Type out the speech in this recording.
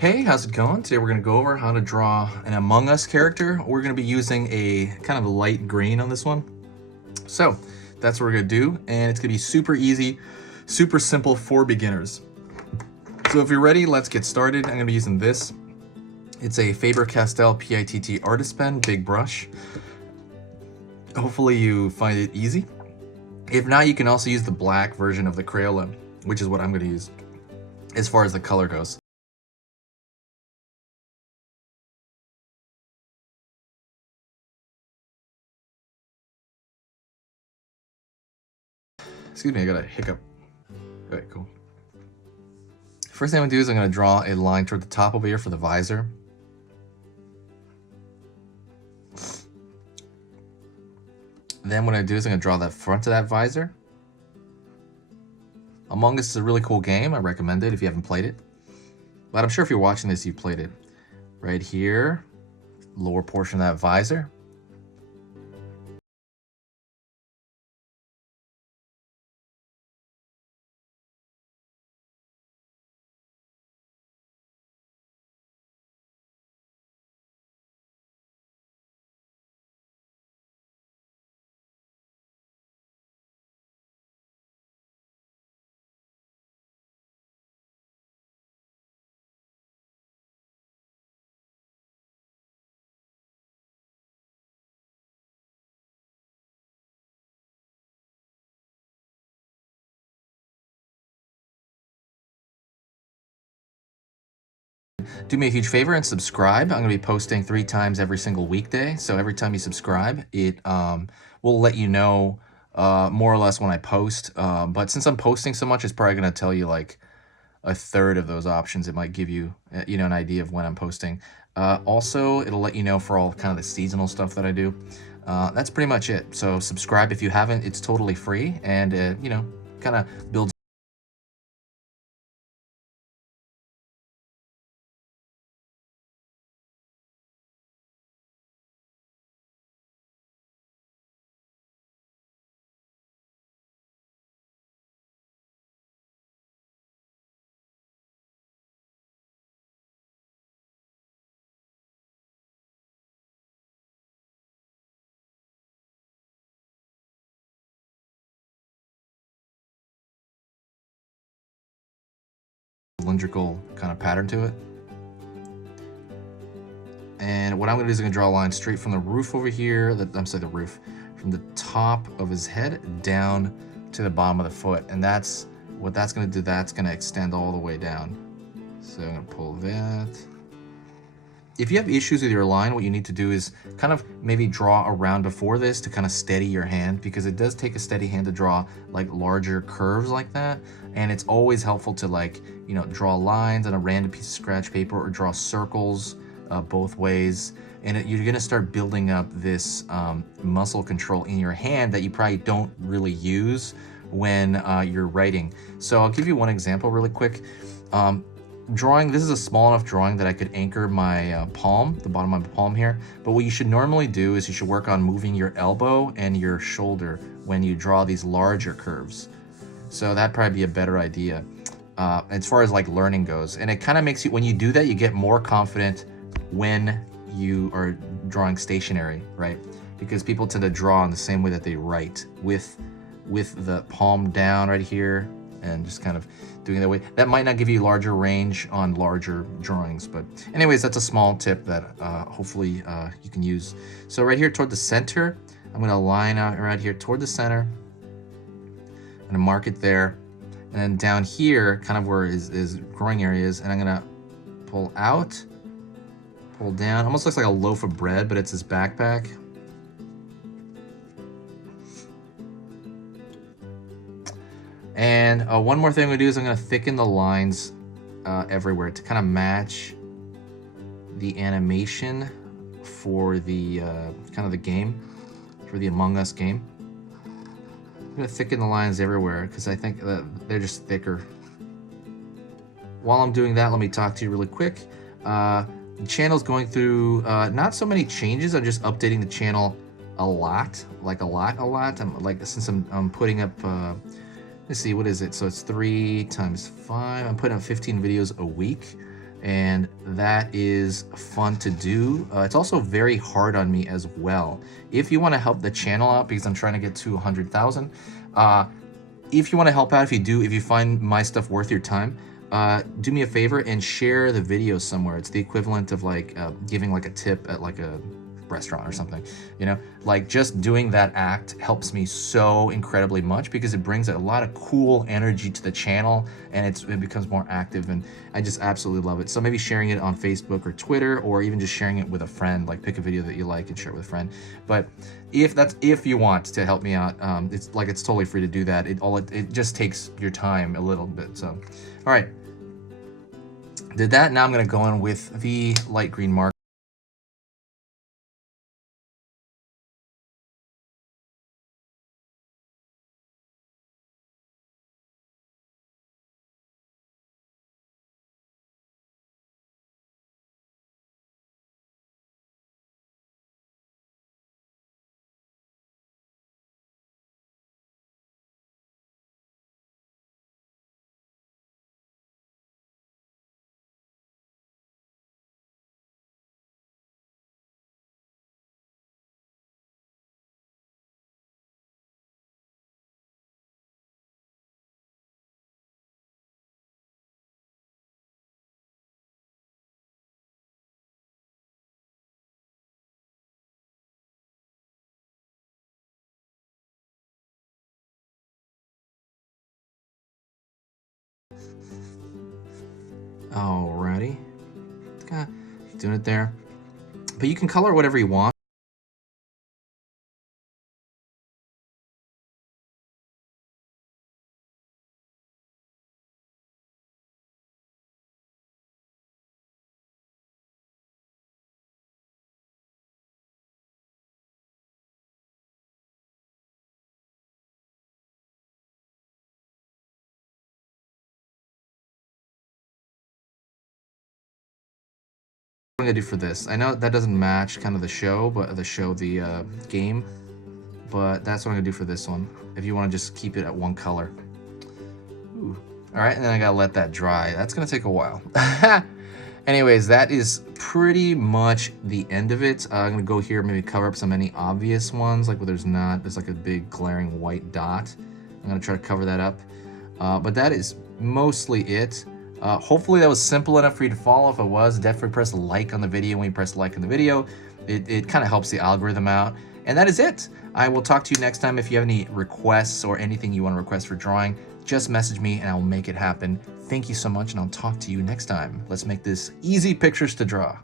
Hey, how's it going? Today we're going to go over how to draw an Among Us character. We're going to be using a kind of light green on this one. So that's what we're going to do, and it's going to be super easy, super simple for beginners. So if you're ready, let's get started. I'm going to be using this. It's a Faber-Castell PITT Artist Pen, big brush. Hopefully you find it easy. If not, you can also use the black version of the Crayola, which is what I'm going to use as far as the color goes. Excuse me, I got a hiccup. Okay, cool. First thing I'm gonna do is I'm gonna draw a line toward the top over here for the visor. Then what I do is I'm gonna draw that front of that visor. Among Us is a really cool game. I recommend it if you haven't played it. But I'm sure if you're watching this, you've played it. Right here, lower portion of that visor. Do me a huge favor and subscribe. I'm going to be posting 3 times every single weekday. So every time you subscribe, it will let you know more or less when I post. But since I'm posting so much, it's probably going to tell you like a third of those options. It might give you, an idea of when I'm posting. Also, it'll let you know for all kind of the seasonal stuff that I do. That's pretty much it. So subscribe if you haven't. It's totally free, and kind of builds cylindrical kind of pattern to it. And what I'm going to do is I'm going to draw a line straight from the roof over here, the roof, from the top of his head down to the bottom of the foot. And that's what that's going to do. That's going to extend all the way down. So I'm going to pull that. If you have issues with your line, what you need to do is kind of maybe draw around before this to kind of steady your hand, because it does take a steady hand to draw like larger curves like that. And it's always helpful to draw lines on a random piece of scratch paper or draw circles both ways. And you're gonna start building up this muscle control in your hand that you probably don't really use when you're writing. So I'll give you one example really quick. Drawing, this is a small enough drawing that I could anchor my palm, the bottom of my palm here. But what you should normally do is you should work on moving your elbow and your shoulder when you draw these larger curves. So that'd probably be a better idea as far as like learning goes. And it kind of makes you, when you do that, you get more confident when you are drawing stationary, right? Because people tend to draw in the same way that they write, with the palm down right here and just kind of doing it that way. That might not give you larger range on larger drawings, but anyways, that's a small tip that hopefully you can use. So right here toward the center, I'm gonna line out right here toward the center. I'm gonna mark it there. And then down here, kind of where his growing area is, and I'm gonna pull out, pull down. Almost looks like a loaf of bread, but it's his backpack. And one more thing I'm gonna do is I'm gonna thicken the lines everywhere to kind of match the animation for the kind of the game, for the Among Us game. I'm gonna thicken the lines everywhere because I think that they're just thicker. While I'm doing that, let me talk to you really quick. The channel's going through not so many changes. I'm just updating the channel a lot, like a lot. Since I'm putting up. Let's see, what is it? So it's 3 times 5. I'm putting up 15 videos a week. and that is fun to do. It's also very hard on me as well. If you want to help the channel out, because I'm trying to get to 100,000, if you want to help out, if you find my stuff worth your time, do me a favor and share the video somewhere. It's the equivalent of like giving like a tip at like a restaurant or something, you know, like just doing that act helps me so incredibly much because it brings a lot of cool energy to the channel, and it becomes more active, and I just absolutely love it. So maybe sharing it on Facebook or Twitter, or even just sharing it with a friend, like pick a video that you like and share it with a friend. But if you want to help me out, it's totally free to do that. It just takes your time a little bit. So all right, did that. Now I'm going to go in with the light green marker. Alrighty, doing it there, but you can color whatever you want. What I'm gonna do for this, I know that doesn't match kind of the show, but the game, but that's what I'm gonna do for this one. If you want to just keep it at one color. Ooh. All right, and then I gotta let that dry. That's gonna take a while. Anyways, that is pretty much the end of it. I'm gonna go here, maybe cover up any obvious ones, like where there's like a big glaring white dot. I'm gonna try to cover that up. But that is mostly it. Hopefully that was simple enough for you to follow. If it was, definitely press like on the video. When you press like on the video, it kind of helps the algorithm out. And that is it. I will talk to you next time. If you have any requests or anything you want to request for drawing, just message me and I'll make it happen. Thank you so much, and I'll talk to you next time. Let's make this easy pictures to draw.